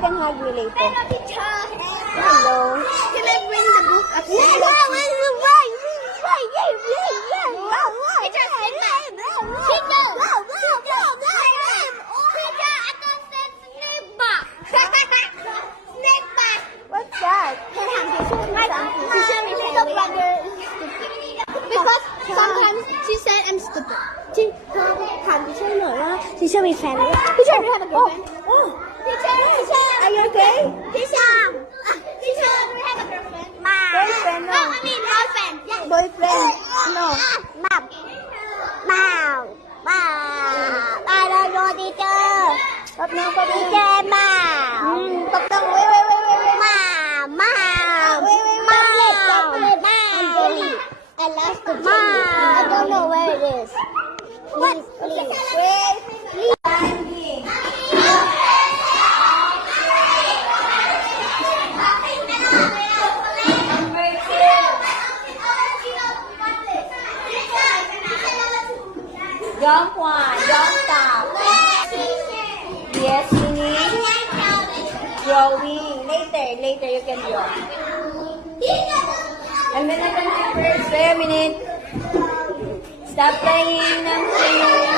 can hug me later. Hello. Can I bring the book upstairs? What's that? Because sometimes she said I'm stupid. ถามดิฉันหน่อยว่าดิฉันมีแฟนหรือเปล่าดิฉันมีแฟนหรือเปล่าดิฉัน Are you okay? ดิฉันดิฉัน have a girlfriend Boyfriend, no. I mean boyfriend yeah Boyfriend? No. Mom Mom Mom I don't know teacher Stop now, stop teacher now. Mom Stop now. Wait. Mom Mom Wait. Mom Jelly. I lost the jelly I don't know where it is please Wait. Don't want, don't stop. Yes, singing, drawing. Later you can draw. A minute and first. Wait a minute. Stop playing.